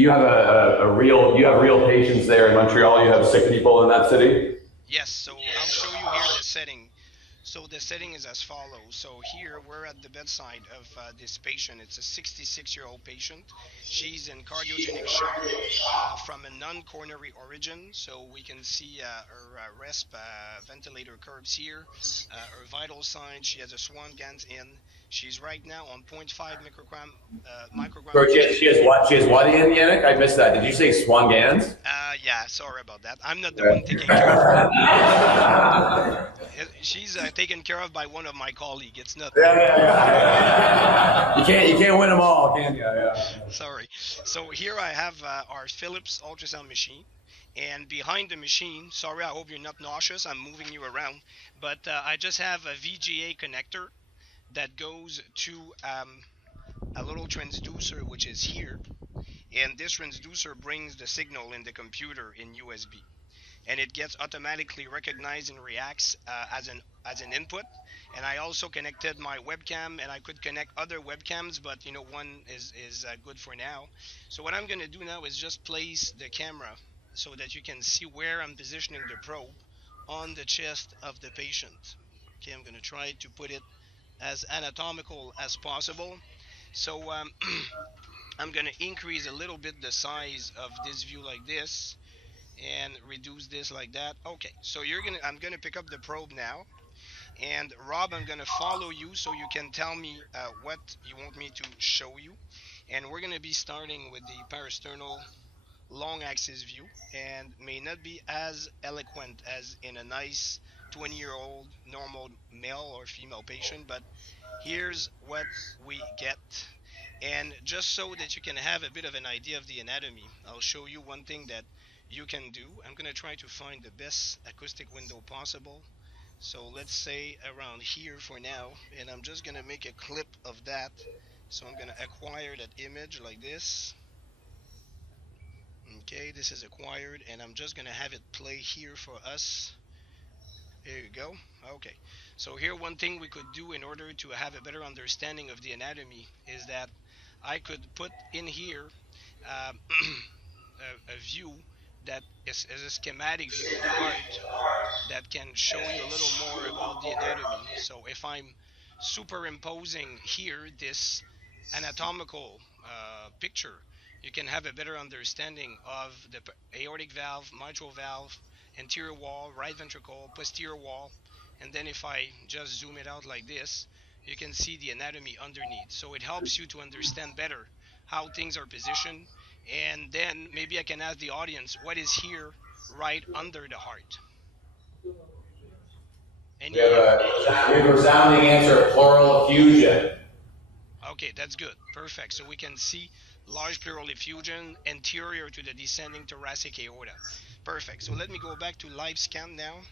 You have you have real patients there in Montreal. You have sick people in that city. Yes, so I'll show you here the setting. So the setting is as follows. So here we're at the bedside of this patient. It's a 66-year-old patient. She's in cardiogenic shock from a non-coronary origin. So we can see her resp ventilator curves here, her vital signs. She has a Swan Gans in. She's right now on 0.5 microgram. Bro, she has what? She has what in, Yannick? I missed that. Did you say Swangans? Yeah, sorry about that. I'm not the one taking care of her. She's taken care of by one of my colleagues. It's not. Yeah. You can't win them all, can you? Yeah. Sorry. So here I have our Philips ultrasound machine, and behind the machine. Sorry, I hope you're not nauseous. I'm moving you around, but I just have a VGA connector that goes to a little transducer which is here, and this transducer brings the signal in the computer in USB, and it gets automatically recognized and reacts as an input. And I also connected my webcam, and I could connect other webcams, but one is good for now. So what I'm going to do now is just place the camera so that you can see where I'm positioning the probe on the chest of the patient. Okay, I'm going to try to put it as anatomical as possible. So I'm going to increase a little bit the size of this view like this, and reduce this like that. Okay, so I'm going to pick up the probe now, and Rob, I'm going to follow you so you can tell me what you want me to show you. And we're going to be starting with the parasternal long axis view, and may not be as eloquent as in a nice 20-year-old normal male or female patient, but here's what we get. And just so that you can have a bit of an idea of the anatomy, I'll show you one thing that you can do. I'm going to try to find the best acoustic window possible. So let's say around here for now, and I'm just going to make a clip of that. So I'm going to acquire that image like this. Okay, this is acquired, and I'm just going to have it play here for us. There you go. Okay, so here one thing we could do in order to have a better understanding of the anatomy is that I could put in here a view that is a schematic view of the heart that can show you a little more about the anatomy. So if I'm superimposing here this anatomical picture, you can have a better understanding of the aortic valve, mitral valve, anterior wall, right ventricle, posterior wall. And then if I just zoom it out like this, you can see the anatomy underneath. So it helps you to understand better how things are positioned. And then maybe I can ask the audience, what is here right under the heart? We have a resounding answer, pleural effusion. Okay, that's good. Perfect. So we can see large pleural effusion anterior to the descending thoracic aorta. Perfect. So let me go back to live scan now.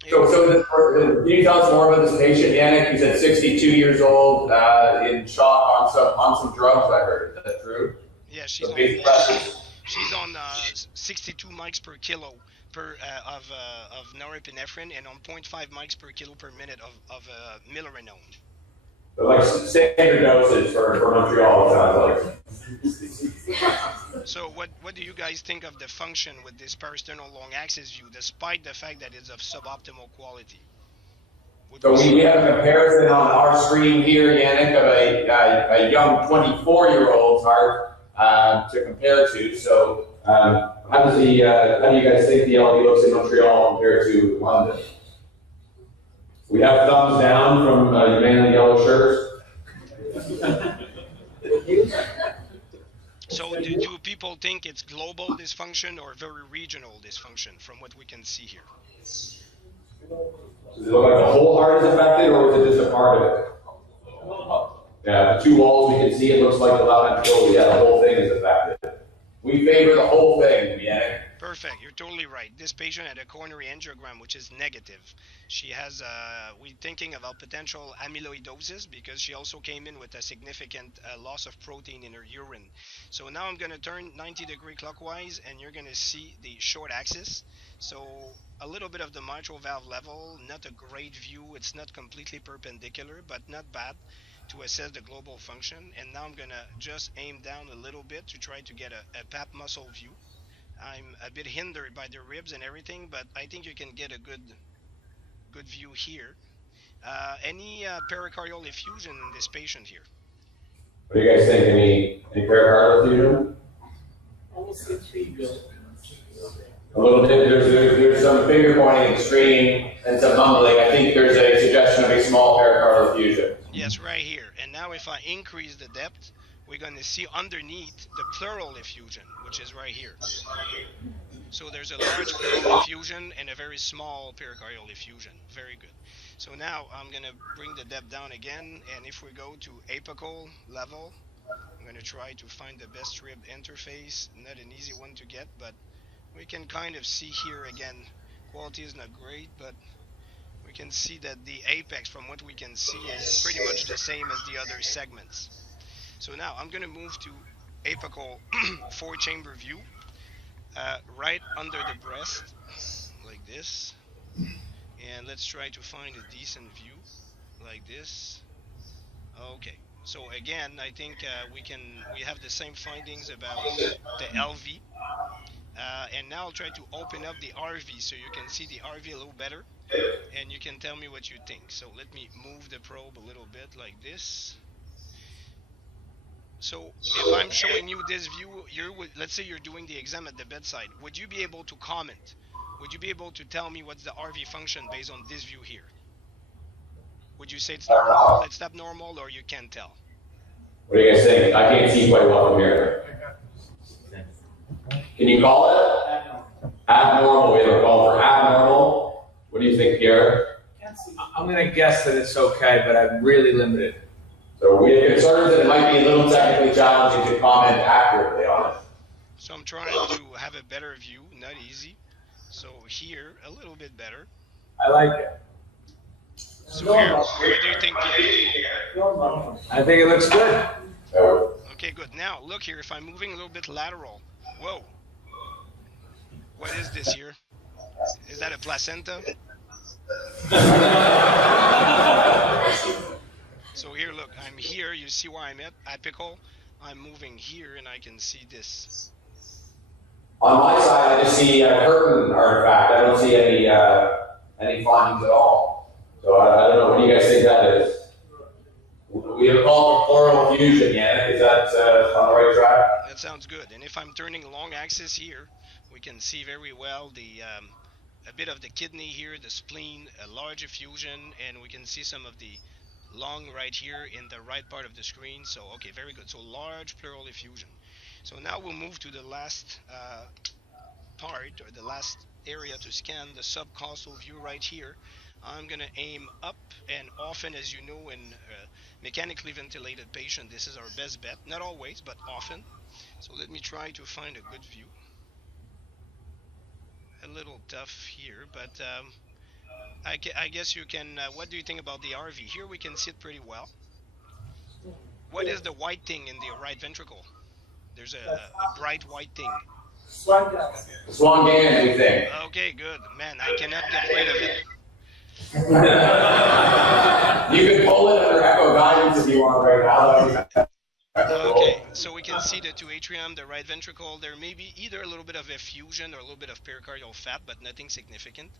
Can you tell us more about this patient, Yannick? You said 62 years old, in shock on some drugs, I heard. Is that true? Yeah, she's on 62 mics per kilo of norepinephrine, and on 0.5 mics per kilo per minute of milrinone. But like standard doses for Montreal, it sounds like. So what do you guys think of the function with this parasternal long axis view, despite the fact that it's of suboptimal quality? So we have a comparison on our screen here, Yannick, of a young 24-year-old's heart to compare to. So how do you guys think the LV looks in Montreal compared to London? We have thumbs down from the man in the yellow shirt. So do people think it's global dysfunction or very regional dysfunction from what we can see here? Does it look like the whole heart is affected, or is it just a part of it? Yeah, the two walls we can see, it looks like the left ventricle, yeah, the whole thing is affected. We favor the whole thing, Yannick. Perfect, you're totally right. This patient had a coronary angiogram, which is negative. She has, we're thinking about potential amyloidosis because she also came in with a significant loss of protein in her urine. So now I'm going to turn 90-degree clockwise, and you're going to see the short axis. So a little bit of the mitral valve level, not a great view. It's not completely perpendicular, but not bad. to assess the global function. And now I'm gonna just aim down a little bit to try to get a pap muscle view. I'm a bit hindered by the ribs and everything, but I think you can get a good view here. Any pericardial effusion in this patient here? What do you guys think? Any pericardial effusion? A little bit. There's some finger pointing extreme and some mumbling. I think there's a suggestion of a small pericardial effusion. Yes, right here. And now if I increase the depth, we're going to see underneath the pleural effusion, which is right here. So there's a large pleural effusion and a very small pericardial effusion. Very good. So now I'm going to bring the depth down again, and if we go to apical level, I'm going to try to find the best rib interface. Not an easy one to get, but we can kind of see here again, quality is not great, but we can see that the apex, from what we can see, is pretty much the same as the other segments. So now I'm going to move to apical 4-chamber view, right under the breast, like this. And let's try to find a decent view, like this. Okay. So again, I think we have the same findings about the LV. And now I'll try to open up the RV so you can see the RV a little better, and you can tell me what you think. So let me move the probe a little bit like this. So if I'm showing you this view, let's say you're doing the exam at the bedside, would you be able to comment? Would you be able to tell me what's the RV function based on this view here? Would you say it's normal, it's abnormal, or you can't tell? What do you guys think? I can't see quite well from here. Can you call it? Abnormal. We have a call for abnormal. What do you think, Pierre? I'm going to guess that it's okay, but I'm really limited. So we have concerns that it might be a little technically challenging to comment accurately on it. So I'm trying to have a better view, not easy. So here, a little bit better. I like it. So here, what do you think, Pierre? I think it looks good. Okay, good. Now, look here, if I'm moving a little bit lateral. Whoa. What is this here? Is that a placenta? So here, look, I'm here. You see where I'm at? Apical. I'm moving here, and I can see this. On my side, I just see a curtain artifact. I don't see any findings at all. So I don't know. What do you guys think that is? We have a call for pleural effusion, Yannick. Is that on the right track? That sounds good. And if I'm turning long axis here, we can see very well the a bit of the kidney here, the spleen, a large effusion, and we can see some of the lung right here in the right part of the screen. So, okay, very good. So large pleural effusion. So now we'll move to the last part, or the last area to scan, the subcostal view right here. I'm going to aim up, and often, as you know, in mechanically ventilated patient, this is our best bet. Not always, but often. So let me try to find a good view. A little tough here, but I guess you can, what do you think about the RV? Here we can see it pretty well. What is the white thing in the right ventricle? There's a bright white thing. Swan Gann, we think. Okay, good. Man, I cannot get rid of it. You can pull it under echo guidance if you want right now. Okay, so we can see the two atrium, the right ventricle. There may be either a little bit of effusion or a little bit of pericardial fat, but nothing significant.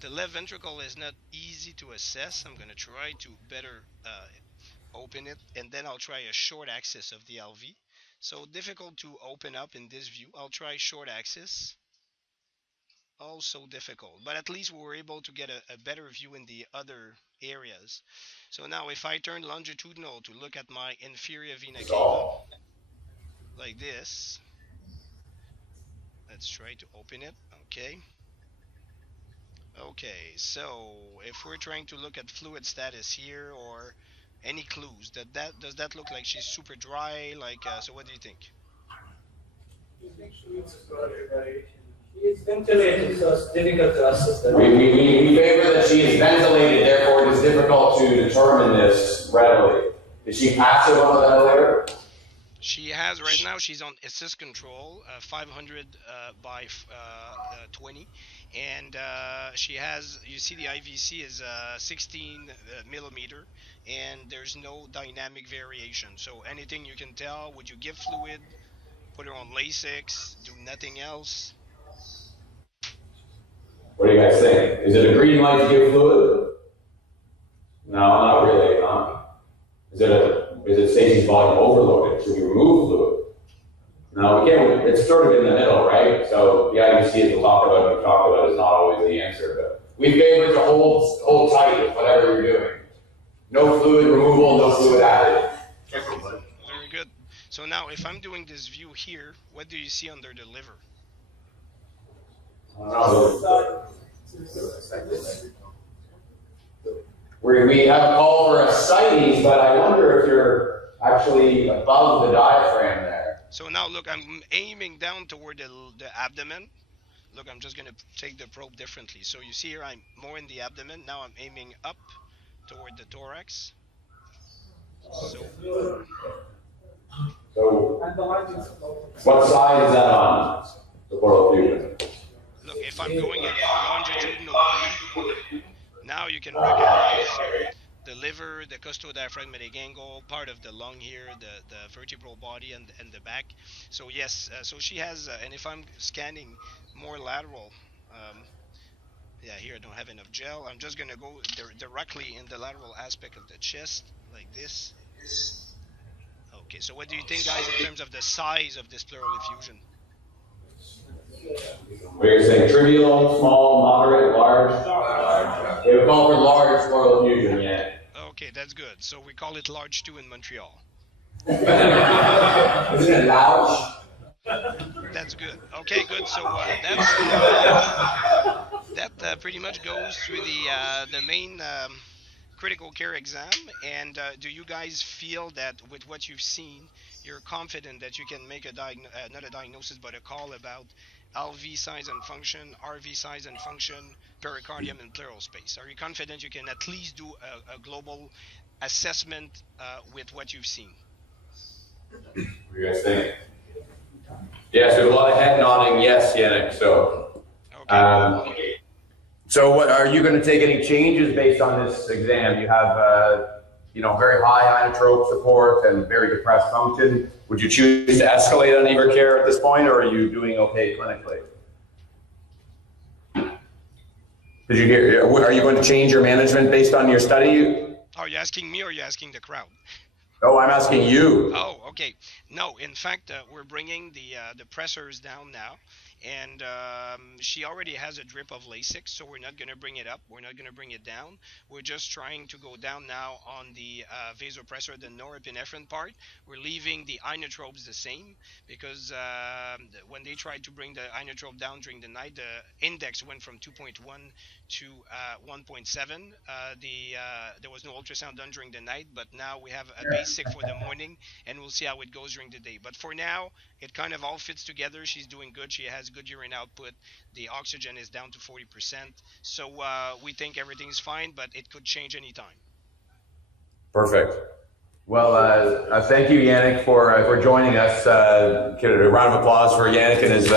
The left ventricle is not easy to assess. I'm going to try to better open it, and then I'll try a short axis of the LV. So difficult to open up in this view. I'll try short axis. Also difficult, but at least we were able to get a better view in the other areas. So now if I turn longitudinal to look at my inferior vena cava, like this, let's try to open it. Okay, so if we're trying to look at fluid status here, or any clues, does that look like she's super dry? Like, so what do you think? It's ventilated, so it's difficult to assess that. We favor that she is ventilated, therefore it is difficult to determine this readily. Is she passive on the ventilator? She has right now. She's on assist control, 500 by 20, and she has. You see, the IVC is 16 millimeter, and there's no dynamic variation. So anything you can tell. Would you give fluid? Put her on Lasix? Do nothing else? What do you guys think? Is it a green light to give fluid? No, not really, huh? Is it Stacey's volume overloaded? Should we remove fluid? No, we can't. It's sort of in the middle, right? So the IVC, as we talked about, is not always the answer. But we favor to hold tight with whatever you're doing. No fluid removal, no fluid added. Very good. So now, if I'm doing this view here, what do you see under the liver? We have a call for ascites, but I wonder if you're actually above the diaphragm there. So now look, I'm aiming down toward the abdomen. Look, I'm just going to take the probe differently. So you see here, I'm more in the abdomen. Now I'm aiming up toward the thorax. So what side is that on? The pleural effusion. Look, if I'm going in longitudinal view, now you can recognize the liver, the costodiaphragmatic angle, part of the lung here, the vertebral body, and the back. So yes, so she has, and if I'm scanning more lateral, yeah, here I don't have enough gel. I'm just going to go directly in the lateral aspect of the chest, like this. Okay, so what do you think, guys, in terms of the size of this pleural effusion? What are you saying? Trivial, small, moderate, large? They would call for large pleural effusion, yeah. Okay, that's good. So we call it large 2 in Montreal. Isn't it large? That's good. Okay, good. So that pretty much goes through the main critical care exam. And do you guys feel that with what you've seen, you're confident that you can make not a diagnosis, but a call about LV size and function, RV size and function, pericardium and pleural space? Are you confident you can at least do a global assessment with what you've seen? What do you guys think? Yes, there's a lot of head nodding. Yes, Yannick. So, okay. So what are you going to take any changes based on this exam? You have, very high inotrope support and very depressed function. Would you choose to escalate on EVER care at this point, or are you doing okay clinically? Did you hear? Are you going to change your management based on your study? Are you asking me or are you asking the crowd? Oh, I'm asking you. Oh, okay. No, in fact, we're bringing the pressors down now, and she already has a drip of Lasix, so we're not going to bring it up. We're not going to bring it down. We're just trying to go down now on the vasopressor, the norepinephrine part. We're leaving the inotropes the same because when they tried to bring the inotrope down during the night, the index went from 2.1 to 1.7. There was no ultrasound done during the night, but now we have a basic for the morning, and we'll see how it goes during the day. But for now, it kind of all fits together. She's doing good. She has good urine output. The oxygen is down to 40%. So we think everything's fine, but it could change anytime. Perfect. Well, thank you, Yannick, for joining us. A round of applause for Yannick and his